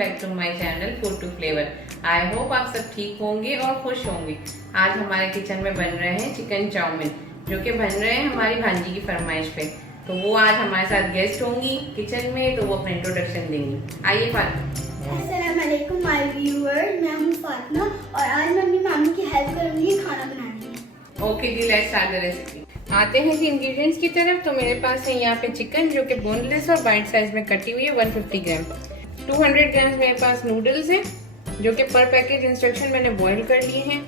Back to my channel food to flavour. I hope आप सब ठीक होंगे और खुश होंगे। आज हमारे किचन में बन रहे हैं चिकन चाउमीन, जो कि बन रहे हैं हमारी भांजी की फरमाइश पे। तो वो आज हमारे साथ गेस्ट होंगी किचन में, तो वो अपना इंट्रोडक्शन देंगी। आइए फातिमा। अस्सलाम वालेकुम माय व्यूअर्स, मैं हूँ फातिमा और आज मैं अपनी मामी की हेल्प करूंगी खाना बनाने में। ओके जी, लेट्स स्टार्ट द रेसिपी। आते हैं जी इंग्रेडिएंट्स की तरफ। तो मेरे पास है यहाँ पे चिकन, जो कि बोनलेस और बाइट साइज में कटी हुई है, 150 ग्राम। 200 ग्राम मेरे पास नूडल्स हैं, जो कि पर पैकेज इंस्ट्रक्शन मैंने बॉईल कर लिए हैं।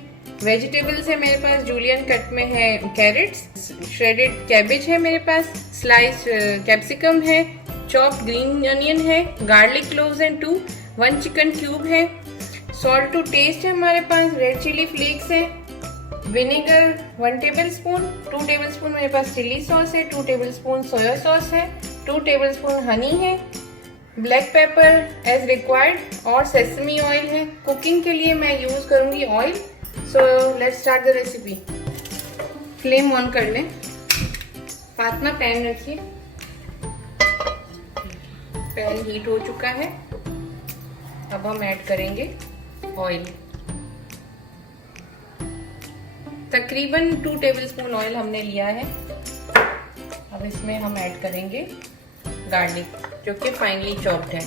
वेजिटेबल्स है मेरे पास, जूलियन कट में है कैरेट्स, श्रेडेड कैबेज है मेरे पास, स्लाइस कैप्सिकम है, चॉप्ड ग्रीन अनियन है, गार्लिक क्लोव्स हैं 2, 1 चिकन क्यूब है, सॉल्ट टू टेस्ट है हमारे पास, रेड चिली फ्लेक्स है, विनेगर 1 टेबलस्पून, 2 टेबलस्पून मेरे पास चिली सॉस है, 2 टेबलस्पून सोया सॉस है, 2 टेबलस्पून हनी है, ब्लैक पेपर एज रिक्वायर्ड और सेसमी ऑयल है। कुकिंग के लिए मैं यूज करूंगी oil. So let's start the recipe. Flame on कर लें। फातिमा पैन रखिए। पैन हीट हो चुका है। अब हम ऐड करेंगे ऑयल। तकरीबन 2 टेबलस्पून ऑयल हमने लिया है। अब इसमें हम ऐड करेंगे गार्लिक, जो कि फाइनली चॉप्ड है।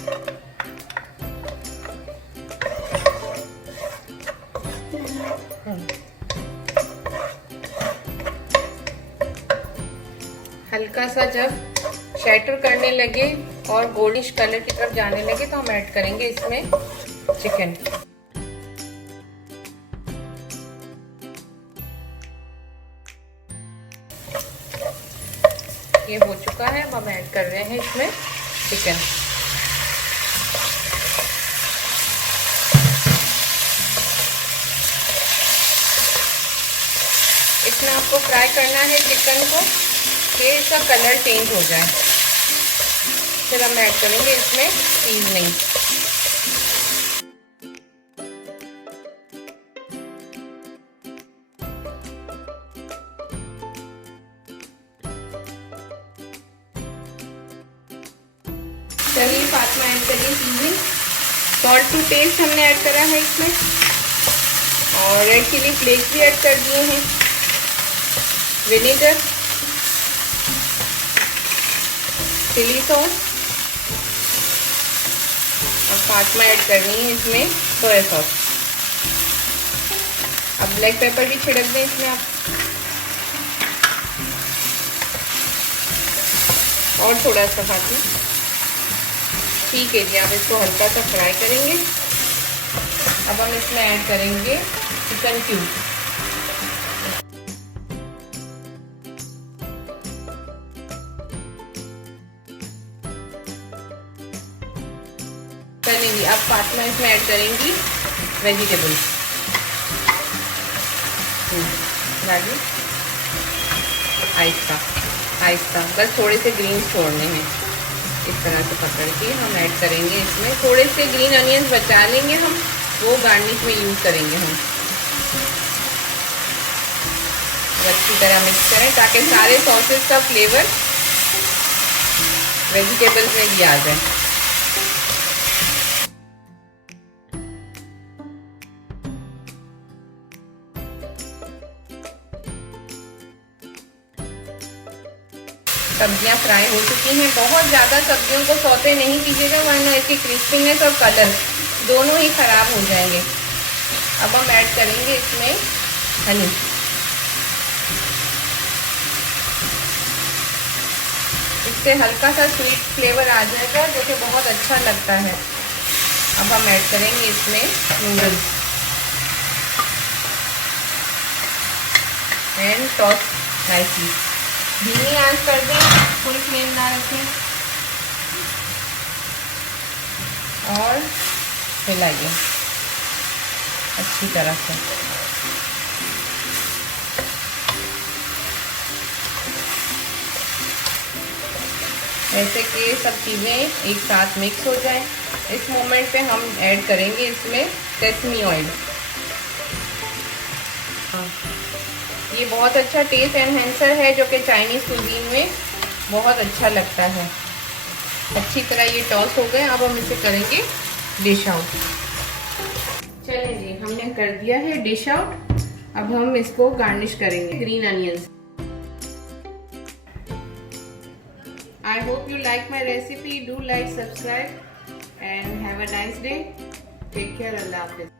हल्का सा जब शैटर करने लगे और गोल्डिश कलर की तरफ जाने लगे तो हम ऐड करेंगे इसमें चिकन। ये हो चुका है। अब हम ऐड कर रहे हैं इसमें चिकन। इसमें आपको फ्राई करना है चिकन को कि इसका कलर चेंज हो जाए। फिर हम ऐड करेंगे इसमें सीजनिंग। चलिए फातिमा ऐड करिए सीजनिंग। सॉल्ट टू टेस्ट हमने ऐड करा है इसमें, और रेड चिली फ्लेक्स भी ऐड कर दिए हैं, विनेगर, चिली सॉस, और फातिमा ऐड करनी है इसमें सोया सॉस। अब ब्लैक पेपर भी छिड़क दें इसमें आप, और थोड़ा सा फातिमा। ठीक है जी, आप इसको हल्का सा फ्राई करेंगे। अब हम इसमें ऐड करेंगे चिकन क्यूब। चलेंगी अब फातिमा इसमें ऐड करेंगी वेजिटेबल्स। आहिस्ता आहिस्ता, बस थोड़े से ग्रीन छोड़ने हैं। इस तरह से पकड़ के हम ऐड करेंगे इसमें। थोड़े से ग्रीन अनियंस बचा लेंगे हम, वो गार्निश में यूज करेंगे हम। अच्छी तरह मिक्स करें ताकि सारे सॉसेस का फ्लेवर वेजिटेबल्स में भी आ जाए। सब्जियां फ्राई हो चुकी हैं। बहुत ज़्यादा सब्जियों को सौते नहीं कीजिएगा, वरना इसकी क्रिस्पीनेस और कलर दोनों ही ख़राब हो जाएंगे। अब हम ऐड करेंगे इसमें हनी। इससे हल्का सा स्वीट फ्लेवर आ जाएगा, जो कि बहुत अच्छा लगता है। अब हम ऐड करेंगे इसमें नूडल्स एंड टॉस नाइसली। धीमी आंच कर दें, फुल फ्लेम ना रखें, और हिलाइए अच्छी तरह से। ऐसे कि सब चीज़ें एक साथ मिक्स हो जाएं। इस मोमेंट पे हम ऐड करेंगे इसमें सेसमी ऑयल। ये बहुत अच्छा टेस्ट एनहेंसर है, जो कि चाइनीज़ कुजीन में बहुत अच्छा लगता है। अच्छी तरह ये टॉस हो गए। अब हम इसे करेंगे डिश आउट। चलें जी, हमने कर दिया है डिश आउट। अब हम इसको गार्निश करेंगे green onions. I hope you like my recipe. Do like, subscribe and have a nice day. Take care. Allah Hafiz.